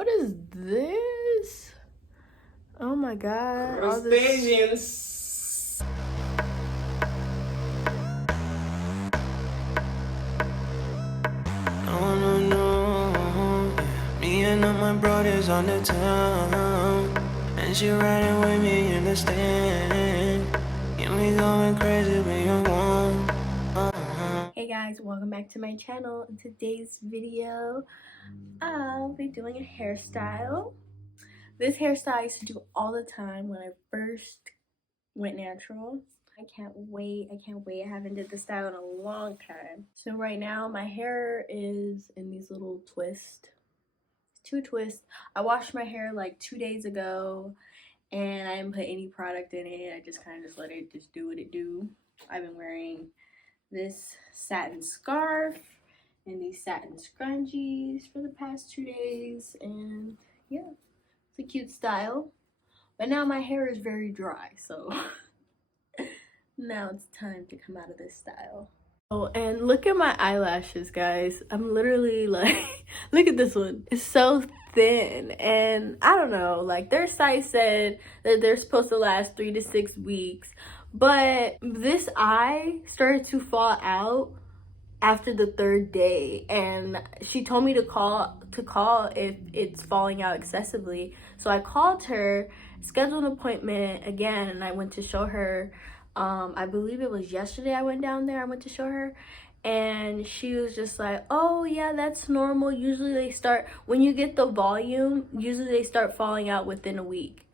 What is this? Oh my god. Crustaceans. No. Me and all my brothers on the town, and she riding with me in the stand. And we going crazy, we don't want. Hey guys, welcome back to my channel. In today's video, I'll be doing a hairstyle. This hairstyle I used to do all the time when I first went natural. I can't wait. I haven't did this style in a long time. So right now my hair is in these little twists. 2 twists. I washed my hair like 2 days ago and I didn't put any product in it. I just kind of let it just do what it do. I've been wearing this satin scarf and these satin scrunchies for the past 2 days, and yeah, it's a cute style. But now my hair is very dry, so now it's time to come out of this style. Oh, and look at my eyelashes, guys. I'm literally like, look at this one. It's so thin, and I don't know, like their site said that they're supposed to last 3 to 6 weeks, but this eye started to fall out after the 3rd day, and she told me to call if it's falling out excessively. So I called her, scheduled an appointment again, and I went to show her. I believe it was yesterday I went down there. I went to show her, and she was just like, oh yeah, that's normal. Usually they start, when you get the volume, usually they start falling out within a week.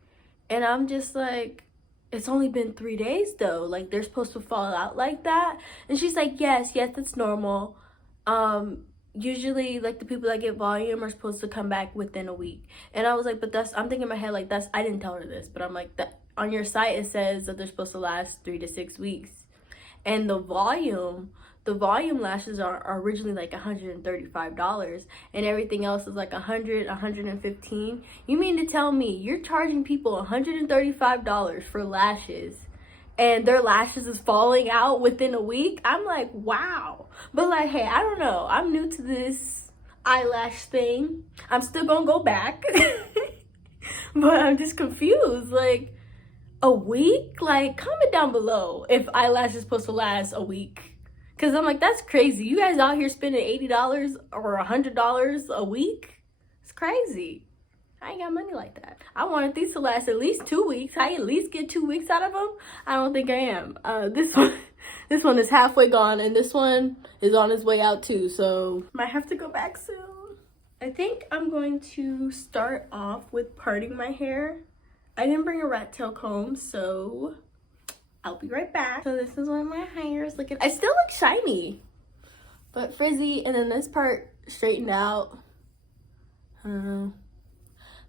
And I'm just like, it's only been 3 days though, like they're supposed to fall out like that? And she's like, yes, that's normal. Usually like the people that get volume are supposed to come back within a week. And I was like, but I'm thinking in my head, like, I didn't tell her this, but I'm like, that on your site it says that they're supposed to last 3 to 6 weeks. And the volume lashes are originally like $135, and everything else is like $115. You mean to tell me you're charging people $135 for lashes and their lashes is falling out within a week? I'm like, wow. But like, hey, I don't know, I'm new to this eyelash thing. I'm still gonna go back. But I'm just confused, like, a week? Like, comment down below if eyelash is supposed to last a week, because I'm like, that's crazy. You guys out here spending $80 or $100 a week? It's crazy. I ain't got money like that. I wanted these to last at least 2 weeks. I at least get 2 weeks out of them. I don't think I am. This one is halfway gone, and this one is on its way out too, so might have to go back soon. I think I'm going to start off with parting my hair. I didn't bring a rat tail comb, so I'll be right back. So this is what my hair is looking. I still look shiny, but frizzy, and then this part straightened out. I don't know.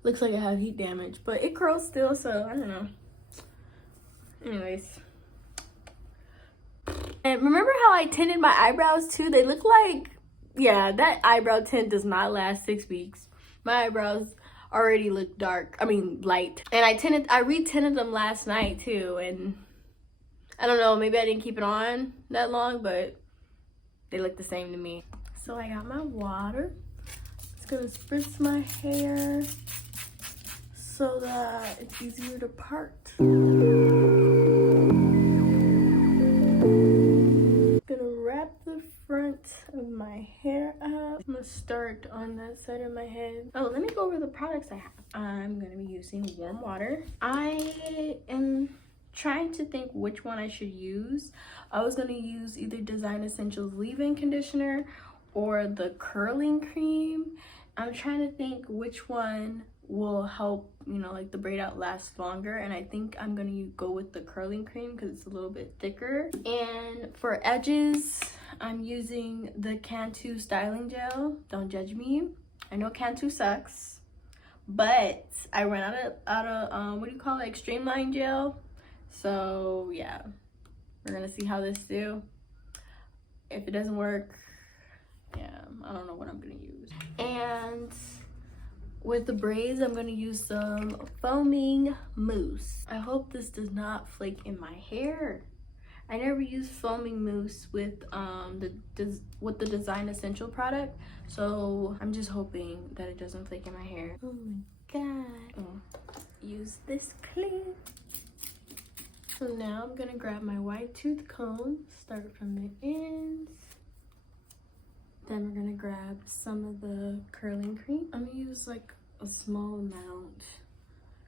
Looks like I have heat damage, but it curls still, so I don't know. Anyways. And remember how I tinted my eyebrows too? They look like, yeah, that eyebrow tint does not last 6 weeks. My eyebrows already look dark, light. And I re-tinted them last night too, and I don't know, maybe I didn't keep it on that long, but they look the same to me. So I got my water. It's gonna spritz my hair so that it's easier to part. Gonna wrap the front of my hair up. I'm gonna start on that side of my head. Oh, let me go over the products I have. I'm gonna be using warm water. I am trying to think which one I should use. I was gonna use either Design Essentials leave-in conditioner or the curling cream. I'm trying to think which one will help, like the braid out last longer, and I think I'm gonna go with the curling cream because it's a little bit thicker. And for edges, I'm using the Cantu styling gel. Don't judge me, I know Cantu sucks, but I ran out of what do you call it, like streamline gel. So yeah, we're gonna see how this do. If it doesn't work, yeah, I don't know what I'm gonna use. And with the braids, I'm gonna use some foaming mousse. I hope this does not flake in my hair. I never use foaming mousse with the Design Essential product, so I'm just hoping that it doesn't flake in my hair. Oh my god. Oh. Use this clip. So now I'm gonna grab my white tooth comb, start from the ends. Then we're gonna grab some of the curling cream. I'm gonna use like a small amount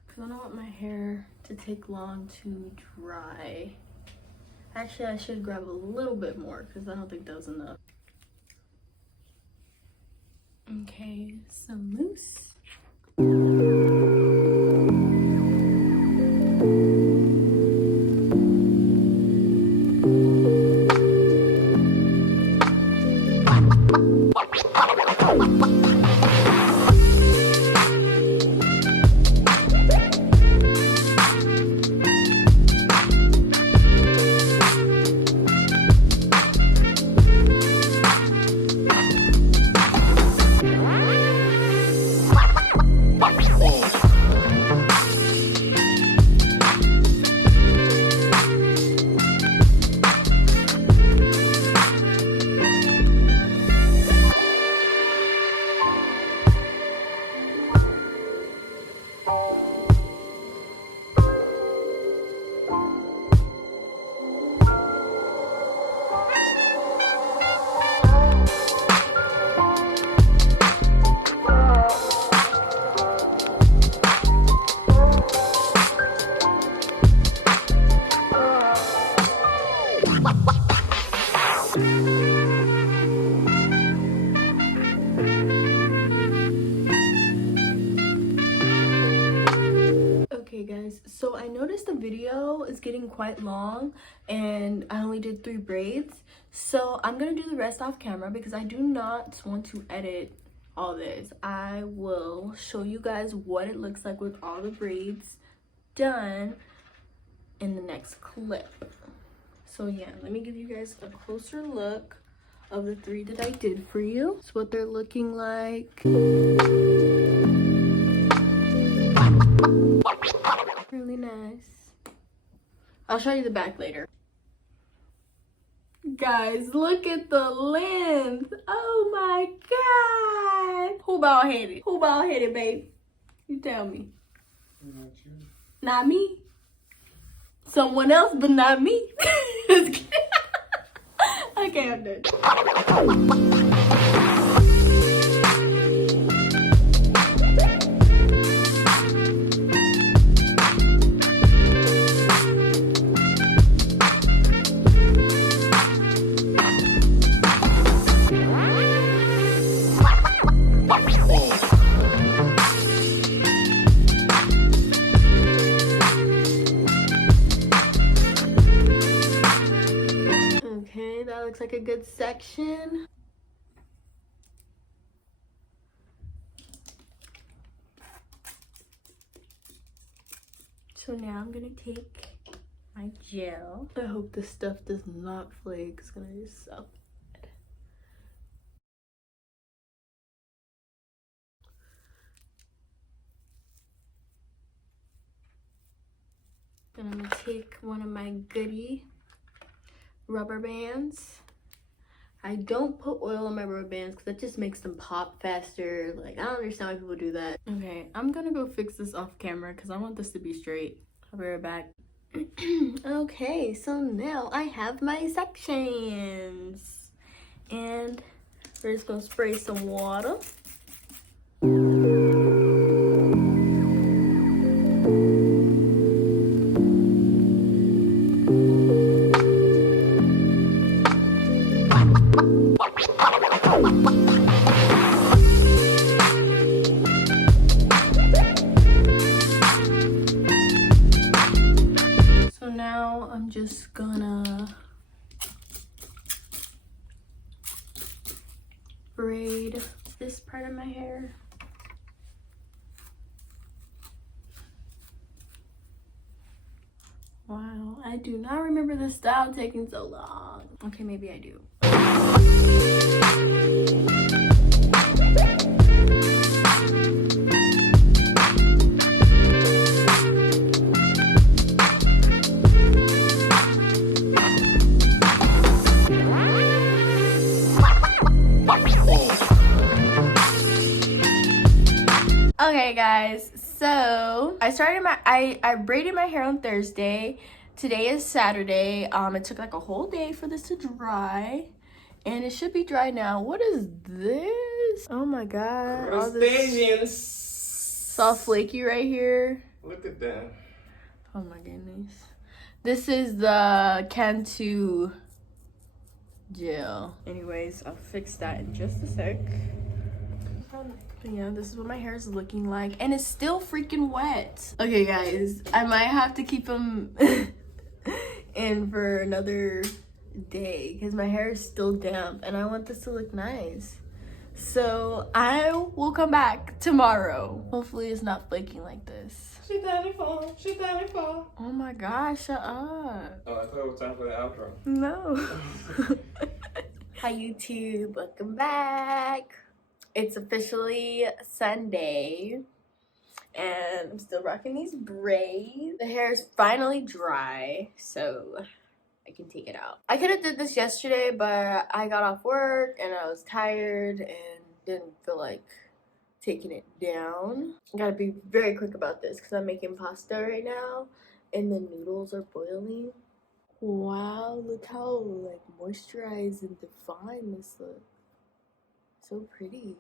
because I don't want my hair to take long to dry. Actually, I should grab a little bit more because I don't think that was enough. Okay, some mousse. Okay guys, so I noticed the video is getting quite long and I only did 3 braids, so I'm gonna do the rest off camera because I do not want to edit all this. I will show you guys what it looks like with all the braids done in the next clip. So yeah, let me give you guys a closer look of the 3 that I did for you. That's what they're looking like. Really nice. I'll show you the back later. Guys, look at the length. Oh my god. Who bald headed? Who bald headed, babe? You tell me. Not you. Not me. Someone else, but not me. Okay, I'm done. Okay, that looks like a good section. So now I'm gonna take my gel. I hope this stuff does not flake. It's gonna be so bad. Then I'm gonna take one of my goodie rubber bands. I don't put oil on my rubber bands because that just makes them pop faster. Like, I don't understand why people do that. Okay, I'm gonna go fix this off camera because I want this to be straight. I'll be right back. Okay, so now I have my sections. And we're just gonna spray some water. So now I'm just gonna braid this part of my hair. Wow, I do not remember the style taking so long. Okay, maybe I do. guys, so I braided my hair on Thursday. Today is Saturday. It took like a whole day for this to dry, and it should be dry now. What is this? Oh my god, all this soft flaky right here. Look at that. Oh my goodness. This is the Cantu gel. Anyways, I'll fix that in just a sec. But yeah, this is what my hair is looking like, and it's still freaking wet. Okay guys, I might have to keep them in for another day because my hair is still damp and I want this to look nice. So I will come back tomorrow. Hopefully it's not flaking like this. She down and fall. She down and fall. Oh my gosh, shut up. Oh, I thought it was time for the outro. No. Hi YouTube, welcome back. It's officially Sunday and I'm still rocking these braids. The hair is finally dry, so I can take it out. I could have did this yesterday, but I got off work and I was tired and didn't feel like taking it down. I gotta be very quick about this because I'm making pasta right now and the noodles are boiling. Wow, look how like moisturized and defined this looks. So pretty.